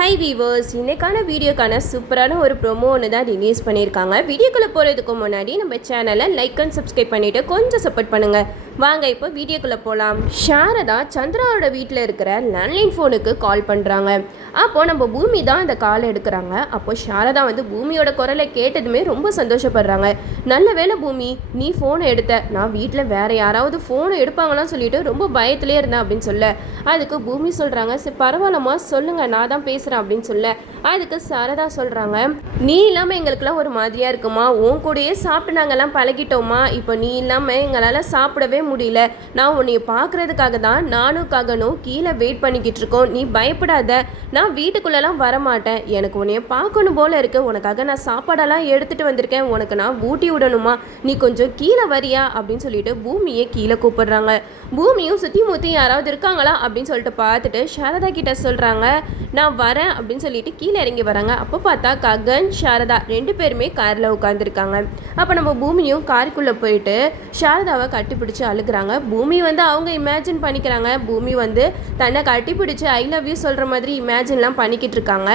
High viewers இன்றைக்கான வீடியோக்கான சூப்பரான ஒரு ப்ரோமோ ஒன்று தான் ரிலீஸ் பண்ணியிருக்காங்க. வீடியோக்குள்ளே போகிறதுக்கு முன்னாடி நம்ம சேனலை லைக் அண்ட் சப்ஸ்கிரைப் பண்ணிவிட்டு கொஞ்சம் சப்போர்ட் பண்ணுங்கள் வாங்க இப்போ வீடியோக்குள்ளே போகலாம் சாரதா சந்திராவோட வீட்டில் இருக்கிற லேண்ட்லைன் ஃபோனுக்கு கால் பண்ணுறாங்க அப்போது நம்ம பூமி தான் அந்த கால் எடுக்கிறாங்க. அப்போ சாரதா வந்து பூமியோட குரலை கேட்டதுமே ரொம்ப சந்தோஷப்படுறாங்க. நல்ல வேளை பூமி நீ ஃபோனை எடுத்த. நான் வீட்டில் வேற யாராவது ஃபோனை எடுப்பாங்களான்னு சொல்லிட்டு ரொம்ப பயத்திலே இருந்தேன் அப்படின்னு சொல்ல. அதுக்கு பூமி சொல்கிறாங்க சரி பரவாயில்லம்மா சொல்லுங்கள் நான் தான் பேசுகிறேன் அப்படின்னு சொல்ல. அதுக்கு சாரதா சொல்கிறாங்க நீ இல்லாமல் எங்களுக்கெல்லாம் ஒரு மாதிரியாக இருக்குமா? உன் கூடயே சாப்பிட்டு நாங்கள்லாம் பழகிட்டோமா? இப்போ நீ இல்லாமல் எங்களால் சாப்பிடவே முடியல. நான் உன்னைய பார்க்கறதுக்காக தான் நானும் ககனும் கீழே வெயிட் பண்ணிக்கிட்டு இருக்கோம். நீ பயப்படாத. நான் வீட்டுக்குள்ளெல்லாம் வரமாட்டேன். எனக்கு உன்னைய பார்க்கணும் போல இருக்கு. உனக்காக நான் சாப்பாடெல்லாம் எடுத்துட்டு வந்திருக்கேன். உனக்கு நான் ஊட்டி விடணுமா? நீ கொஞ்சம் கீழே வரியா? அப்படின்னு சொல்லிட்டு பூமியை கீழே கூப்பிடுறாங்க. பூமியும் சுற்றி முற்றி யாராவது இருக்காங்களா? அப்படின்னு சொல்லிட்டு பார்த்துட்டு சாரதா கிட்ட சொல்கிறாங்க நான் வரேன் அப்படின்னு சொல்லிட்டு கீழே இறங்கி வராங்க. அப்போ பார்த்தா ககன் சாரதா ரெண்டு பேருமே காரில் உட்காந்துருக்காங்க அப்போ நம்ம பூமியும் காருக்குள்ளே போயிட்டு சாரதாவை கட்டிப்பிடிச்சு அழுகிறாங்க. பூமி வந்து அவங்க இமேஜின் பண்ணிக்கிறாங்க. பூமி வந்து தன்னை கட்டிப்பிடிச்சு ஐ லவ் யூ சொல்கிற மாதிரி இமேஜின்லாம் பண்ணிக்கிட்டு இருக்காங்க.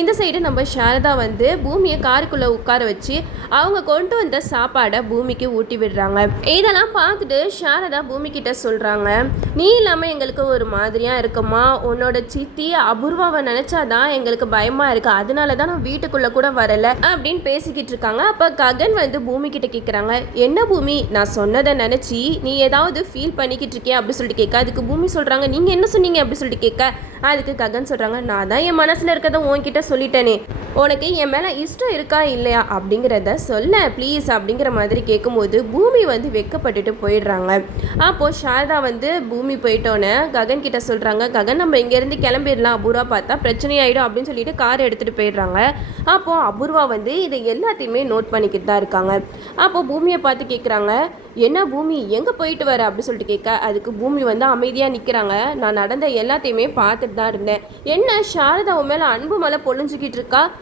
இந்த சைடு நம்ம சாரதா வந்து பூமியை காருக்குள்ளே உட்கார வச்சு அவங்க கொண்டு வந்த சாப்பாடை பூமிக்கு ஊட்டி விடுறாங்க. இதெல்லாம் பார்த்துட்டு சாரதா பூமி கிட்ட சொல்கிறாங்க நீ இல்லாமல் எங்களுக்கு ஒரு மாதிரியாக இருக்குமா? உன்னோட சித்தி அபூர்வாவை நினச்சாதான் எங்களுக்கு பயமாக இருக்குது அதனால தான் நான் வீட்டுக்குள்ளே கூட வரல அப்படின்னு பேசிக்கிட்டு இருக்காங்க. அப்போ ககன் வந்து பூமி கிட்ட கேட்குறாங்க என்ன பூமி? நான் சொன்னதை நினச்சி நீ நீ ஏதாவது ஃபீல் பண்ணிக்கிட்டு இருக்கியா அப்படி சொல்லிட்டு கேட்க. அதுக்கு பூமி சொல்கிறாங்க நீங்கள் என்ன சொன்னீங்க? அப்படி சொல்லிட்டு கேட்க. அதுக்கு ககன் சொல்கிறாங்க நான் தான் என் மனசில் இருக்கிறத உன்கிட்ட சொல்லிட்டேனே. உனக்கு என் மேலே இஷ்டம் இருக்கா இல்லையா அப்படிங்கிறத சொல்ல ப்ளீஸ் அப்படிங்கிற மாதிரி கேட்கும்போது பூமி வந்து வெக்கப்பட்டுட்டு போயிடுறாங்க. அப்போது சாரதா வந்து பூமி போயிட்டோன்னே ககன் கிட்ட சொல்கிறாங்க ககன் நம்ம இங்கேருந்து கிளம்பிடலாம். அபூர்வா பார்த்தா பிரச்சனை ஆகிடும் அப்படின்னு சொல்லிட்டு கார் எடுத்துகிட்டு போயிடுறாங்க. அப்போது அபூர்வா வந்து இதை எல்லாத்தையுமே நோட் பண்ணிக்கிட்டு தான் இருக்காங்க. அப்போது பூமியை பார்த்து கேட்குறாங்க என்ன பூமி? எங்கே போயிட்டு வர? அப்படின்னு சொல்லிட்டு கேட்க அதுக்கு பூமி வந்து அமைதியாக நிற்கிறாங்க நான் நடந்த எல்லாத்தையுமே பார்த்துட்டு தான் இருந்தேன். என்ன சாரதா உன் மேலே அன்பு மலை பொழிஞ்சிக்கிட்டு இருக்கா?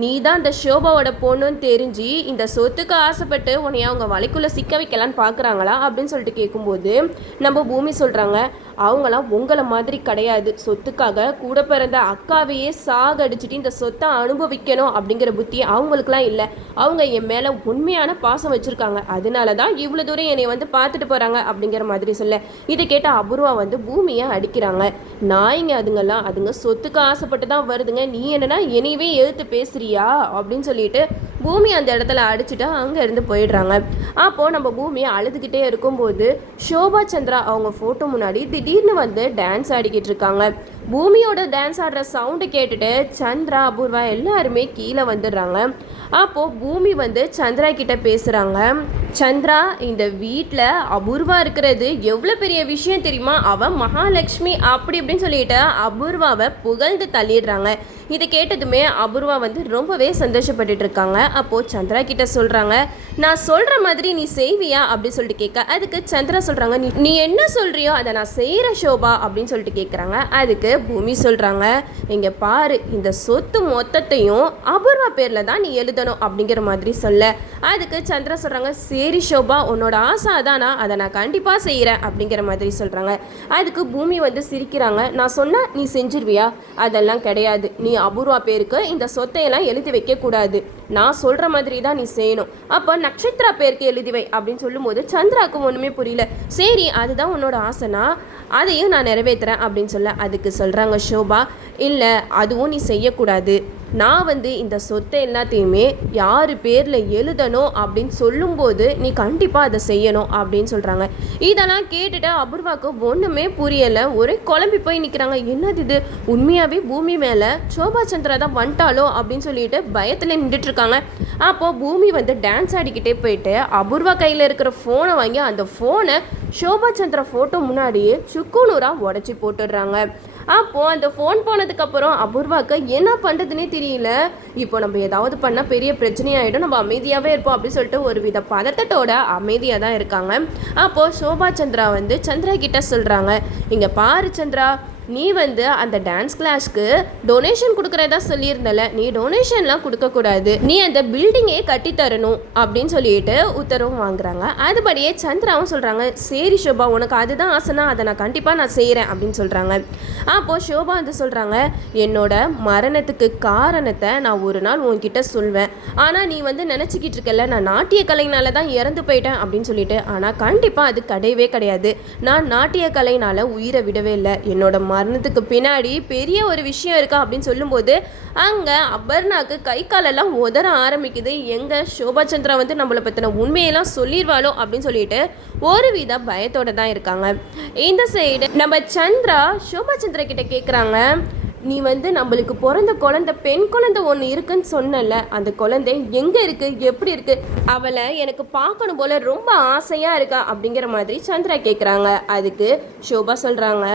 நீ தான் இந்த ஷோபாவோட பொண்ணுன்னு தெரிஞ்சு இந்த சொத்துக்கு ஆசைப்பட்டு உன்னை அவங்க வலைக்குள்ளே சிக்க வைக்கலான்னு பார்க்குறாங்களா அப்படின்னு சொல்லிட்டு கேட்கும்போது நம்ம பூமி சொல்கிறாங்க அவங்களாம் உங்களை மாதிரி கிடையாது. சொத்துக்காக கூட பிறந்த அக்காவையே சாகடிச்சிட்டு இந்த சொத்தை அனுபவிக்கணும் அப்படிங்கிற புத்தி அவங்களுக்குலாம் இல்லை. அவங்க என் மேலே உண்மையான பாசம் வச்சுருக்காங்க. அதனால தான் இவ்வளோ தூரம் என்னை வந்து பார்த்துட்டு போகிறாங்க அப்படிங்கிற மாதிரி சொல்ல. இதை கேட்ட அபூர்வா வந்து பூமியை அடிக்கிறாங்க. நாய்ங்க அதுங்கெல்லாம் அதுங்க சொத்துக்கு ஆசைப்பட்டு தான் வருதுங்க. நீ என்னன்னா என்னையவே எழுத்து பூமியா அப்படின்னு சொல்லிட்டு பூமி அந்த இடத்துல அடிச்சுட்டு அங்கே இருந்து போயிடுறாங்க. அப்போது நம்ம பூமியை அழுதுகிட்டே இருக்கும்போது சோபா சந்திரா அவங்க ஃபோட்டோ முன்னாடி திடீர்னு வந்து டான்ஸ் ஆடிக்கிட்டு இருக்காங்க. பூமியோட டான்ஸ் ஆடுற சவுண்டு கேட்டுட்டு சந்திரா அபூர்வா எல்லாருமே கீழே வந்துடுறாங்க. அப்போது பூமி வந்து சந்திரா கிட்ட பேசுகிறாங்க சந்திரா இந்த வீட்டில் அபூர்வா இருக்கிறது எவ்வளோ பெரிய விஷயம் தெரியுமா? அவன் மகாலட்சுமி அப்படி இப்படின்னு சொல்லிட்டு அபூர்வாவை புகழ்ந்து தள்ளிடுறாங்க. இதை கேட்டதுமே அபூர்வா வந்து ரொம்பவே சந்தோஷப்பட்டுட்டு இருக்காங்க. அப்போது சந்திரா கிட்ட சொல்கிறாங்க நான் சொல்கிற மாதிரி நீ செய்வியா? அப்படின்னு சொல்லிட்டு கேட்க அதுக்கு சந்திரா சொல்கிறாங்க நீ நீ என்ன சொல்கிறியோ அதை நான் செய்கிற ஷோபா அப்படின்னு சொல்லிட்டு கேட்குறாங்க அதுக்கு பூமி சொல்கிறாங்க இங்கே பாரு இந்த சொத்து மொத்தத்தையும் அபூர்வா பேரில் தான் நீ எழுதணும் அப்படிங்கிற மாதிரி சொல்ல. அதுக்கு சந்திரா சொல்கிறாங்க சரி ஷோபா உன்னோட ஆசை அதானா? அதை நான் கண்டிப்பாக செய்கிறேன் அப்படிங்கிற மாதிரி சொல்கிறாங்க அதுக்கு பூமி வந்து சிரிக்கிறாங்க நான் சொன்னால் நீ செஞ்சிருவியா? அதெல்லாம் கிடையாது. நீ அபூர்வா பேருக்கு இந்த சொத்தையெல்லாம் எழுதி வைக்கக்கூடாது நான் சொல்கிற மாதிரி தான் நீ செய்யணும். அப்போ நட்சத்திரா பேருக்கு எழுதி வை அப்படின்னு சொல்லும்போது சந்திராவுக்கு ஒன்றுமே புரியல. சரி அதுதான் உன்னோட ஆசைனா? அதையும் நான் நிறைவேற்றுறேன் அப்படின்னு சொல்ல அதுக்கு சொல்கிறாங்க ஷோபா இல்லை அதுவும் நீ செய்யக்கூடாது. நான் வந்து இந்த சொத்தை எல்லாத்தையுமே யார் பேரில் எழுதணும் அப்படின்னு சொல்லும்போது நீ கண்டிப்பாக அதை செய்யணும் அப்படின்னு சொல்கிறாங்க இதெல்லாம் கேட்டுட்டு அபூர்வாக்கு ஒன்றுமே புரியலை. ஒரே குழம்பி போய் நிற்கிறாங்க என்னது இது? உண்மையாகவே பூமி மேலே சோபா சந்திரா தான் வந்துட்டாலோ அப்படின்னு சொல்லிட்டு பயத்தில் நின்றுட்டு இருக்காங்க. அப்போது பூமி வந்து டான்ஸ் ஆடிக்கிட்டே போயிட்டு அபூர்வா கையில் இருக்கிற ஃபோனை வாங்கி அந்த ஃபோனை சோபா சந்திரா ஃபோட்டோ முன்னாடியே சுக்குநூறாக உடச்சி போட்டுடுறாங்க. அப்போது அந்த ஃபோன் போனதுக்கப்புறம் அபூர்வாக்கு என்ன பண்ணுறதுனே தெரியல. இப்போ நம்ம ஏதாவது பண்ணால் பெரிய பிரச்சனையாயிடும். நம்ம அமைதியாகவே இருப்போம் அப்படின்னு சொல்லிட்டு ஒரு வித பதட்டத்தோட அமைதியாக தான் இருக்காங்க. அப்போது சோபா சந்திரா வந்து சந்திரா கிட்ட சொல்கிறாங்க இங்கே பாரு சந்திரா நீ வந்து அந்த டான்ஸ் கிளாஸ்க்கு டொனேஷன் கொடுக்குறதா சொல்லியிருந்தல நீ டொனேஷன்லாம் கொடுக்கக்கூடாது. நீ அந்த பில்டிங்கே கட்டி தரணும் அப்படின்னு சொல்லிட்டு உத்தரவும் வாங்குறாங்க. அதுபடியே சந்திராவும் சொல்கிறாங்க சரி ஷோபா உனக்கு அதுதான் ஆசைனா அதை நான் கண்டிப்பாக நான் செய்கிறேன் அப்படின்னு சொல்கிறாங்க அப்போது ஷோபா வந்து சொல்கிறாங்க என்னோட மரணத்துக்கு காரணத்தை நான் ஒரு நாள் உன்கிட்ட சொல்வேன். ஆனால் நீ வந்து நினச்சிக்கிட்டு இருக்கல நான் நாட்டிய கலைனால தான் இறந்து போயிட்டேன் அப்படின்னு சொல்லிட்டு ஆனால் கண்டிப்பாக அது கிடையவே கிடையாது. நான் நாட்டிய கலைனால உயிரை விடவே இல்லை. என்னோட மரணத்துக்கு பின்னாடி பெரிய ஒரு விஷயம் இருக்கா அப்படின்னு சொல்லும்போது அங்கே அபர்ணாக்கு கை காலெல்லாம் உதற ஆரம்பிக்குது. எங்கே சோபா சந்திரா வந்து நம்மளை பற்றின உண்மையெல்லாம் சொல்லிடுவாளோ அப்படின்னு சொல்லிட்டு ஒரு வித பயத்தோட தான் இருக்காங்க. இந்த சைடு நம்ம சந்திரா சோபா சந்திரா கிட்ட கேட்குறாங்க நீ வந்து நம்மளுக்கு பிறந்த குழந்தை பெண் குழந்தை ஒன்று இருக்குன்னு சொன்னல அந்த குழந்தை எங்கே இருக்குது எப்படி இருக்குது அவளை எனக்கு பார்க்கணும் போல் ரொம்ப ஆசையாக இருக்கா அப்படிங்கிற மாதிரி சந்திரா கேட்குறாங்க அதுக்கு ஷோபா சொல்கிறாங்க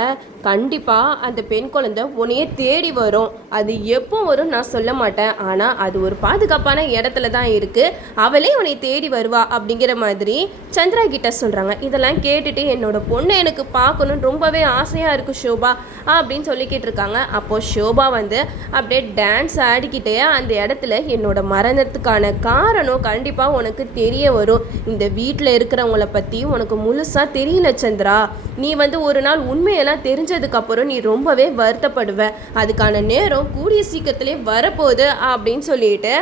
கண்டிப்பாக அந்த பெண் குழந்தை உன்னையே தேடி வரும். அது எப்போ வரும் நான் சொல்ல மாட்டேன். ஆனால் அது ஒரு பாதுகாப்பான இடத்துல தான் இருக்குது அவளே உன்னை தேடி வருவா அப்படிங்கிற மாதிரி சந்திரா கிட்ட சொல்கிறாங்க இதெல்லாம் கேட்டுட்டு என்னோட பொண்ணை எனக்கு பார்க்கணுன்னு ரொம்பவே ஆசையாக இருக்குது ஷோபா அப்படின்னு சொல்லிக்கிட்டு இருக்காங்க. அப்போது ஷோபா வந்து அப்படியே டான்ஸ் ஆடிக்கிட்டே அந்த இடத்துல என்னோட மரணத்துக்கான காரணம் கண்டிப்பாக உனக்கு தெரிய வரும். இந்த வீட்டில் இருக்கிறவங்கள பற்றி உனக்கு முழுசாக தெரியல சந்திரா. நீ வந்து ஒரு நாள் உண்மையெல்லாம் தெரிஞ்சதுக்கப்புறம் நீ ரொம்பவே வருத்தப்படுவ. அதுக்கான நேரம் கூடிய சீக்கிரத்திலே வரப்போகுது அப்படின்னு சொல்லிட்டு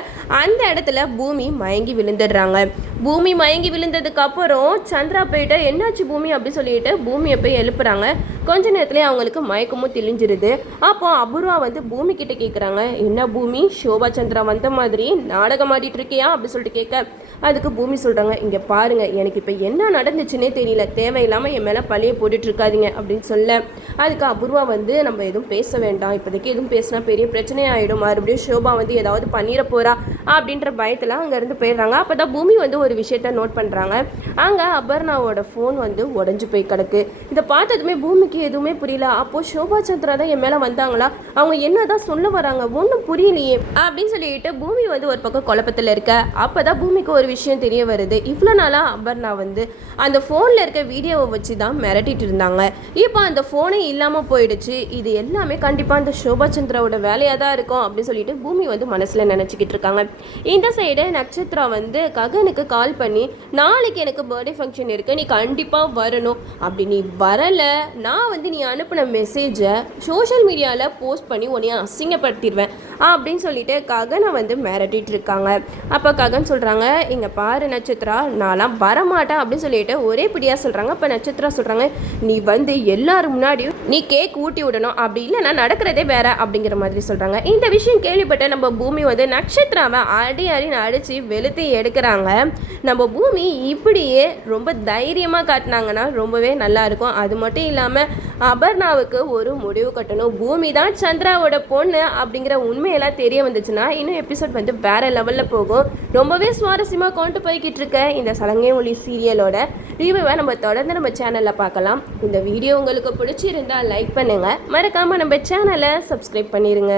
அந்த இடத்துல பூமி மயங்கி விழுந்துடுறாங்க. பூமி மயங்கி விழுந்ததுக்கு அப்புறம் சந்திரா போயிட்டு என்னாச்சு பூமி அப்படின்னு சொல்லிட்டு பூமியை போய் எழுப்புறாங்க. கொஞ்ச நேரத்துலேயே அவங்களுக்கு மயக்கமும் தெளிஞ்சிருது. அப்போ அபூர்வா வந்து பூமி கிட்ட கேட்குறாங்க என்ன பூமி? சோபா சந்திரா வந்த மாதிரி நாடகம் ஆடிட்டு இருக்கியா? அப்படின்னு சொல்லிட்டு கேட்க அதுக்கு பூமி சொல்கிறாங்க இங்கே பாருங்க எனக்கு இப்போ என்ன நடந்துச்சுன்னே தெரியல. தேவையில்லாமல் என் மேலே பழைய போட்டுட்டு இருக்காதீங்க. அப்படின்னு சொல்ல அதுக்கு அபூர்வா வந்து நம்ம எதுவும் பேச வேண்டாம். இப்போதைக்கு எதுவும் பேசினா பெரிய பிரச்சனை ஆகிடும் மறுபடியும் ஷோபா வந்து ஏதாவது பண்ணிட போறா. அப்படின்ற பயத்தில் அங்கேருந்து போயிடுறாங்க. அப்போ தான் பூமி வந்து ஒரு விஷயத்த நோட் பண்ணுறாங்க அங்கே அபர்ணாவோட ஃபோன் வந்து உடஞ்சி போய் கிடக்கு. இதை பார்த்ததுமே பூமிக்கு எதுவுமே புரியல. அப்போது சோபா சந்திரா தான் என் மேலே வந்தாங்களா? அவங்க என்ன தான் சொல்ல வராங்க? ஒன்றும் புரியலையே. அப்படின்னு சொல்லிட்டு பூமி வந்து ஒரு பக்கம் குழப்பத்தில் இருக்க. அப்போ தான் பூமிக்கு ஒரு விஷயம் தெரிய வருது. இவ்வளோ நாளாக அபர்ணா வந்து அந்த ஃபோனில் இருக்க வீடியோவை வச்சு தான் மிரட்டிட்டு இருந்தாங்க. இப்போ அந்த ஃபோனே இல்லாமல் போயிடுச்சு. இது எல்லாமே கண்டிப்பாக அந்த சோபா சந்திராவோட வேலையாக தான் இருக்கும் அப்படின்னு சொல்லிட்டு பூமி வந்து மனசில் நினச்சிக்கிட்டு இருக்காங்க. இந்த சைடு நட்சத்திரம் வந்து ககனுக்கு கால் பண்ணி நாளைக்கு எனக்கு பர்த்டே ஃபங்க்ஷன் இருக்குது நீ கண்டிப்பாக வரணும். அப்படி நீ வரலை நான் வந்து நீ அனுப்பின மெசேஜை சோஷியல் மீடியாவில் போஸ்ட் பண்ணி உன்னைய அசிங்கப்படுத்திடுவேன். அப்படின்னு சொல்லிட்டு ககனை வந்து மிரட்டிட்டு இருக்காங்க. அப்போ ககன் சொல்கிறாங்க இங்கே பாரு நட்சத்திரா நான்லாம் வரமாட்டேன் அப்படின்னு சொல்லிட்டு ஒரே பிடியாக சொல்கிறாங்க அப்போ நட்சத்திரா சொல்கிறாங்க நீ வந்து எல்லாரும் முன்னாடியும் நீ கேக் ஊட்டி விடணும். அப்படி இல்லைன்னா நடக்கிறதே வேற அப்படிங்கிற மாதிரி சொல்கிறாங்க இந்த விஷயம் கேள்விப்பட்ட நம்ம பூமி வந்து நட்சத்திராவை அடி அடின்னு அடித்து வெளுத்து எடுக்கிறாங்க. நம்ம பூமி இப்படியே ரொம்ப தைரியமாக காட்டினாங்கன்னா ரொம்பவே நல்லா இருக்கும். அது மட்டும் இல்லாமல் அபர்ணாவுக்கு ஒரு முடிவு கட்டணும். பூமி தான் சந்திராவோட பொண்ணு அப்படிங்கிற உண்மையெல்லாம் தெரிய வந்துச்சுன்னா இன்னும் எபிசோட் வந்து வேற லெவலில் போகும். ரொம்பவே சுவாரஸ்யமாக கொண்டு போய்கிட்டு இருக்க இந்த சலங்கை ஒளி சீரியலோட ரிவ்யூவை நம்ம தொடர்ந்து நம்ம சேனலில் பார்க்கலாம். இந்த வீடியோ உங்களுக்கு பிடிச்சிருந்தா லைக் பண்ணுங்கள் மறக்காமல் நம்ம சேனலை சப்ஸ்கிரைப் பண்ணிடுங்க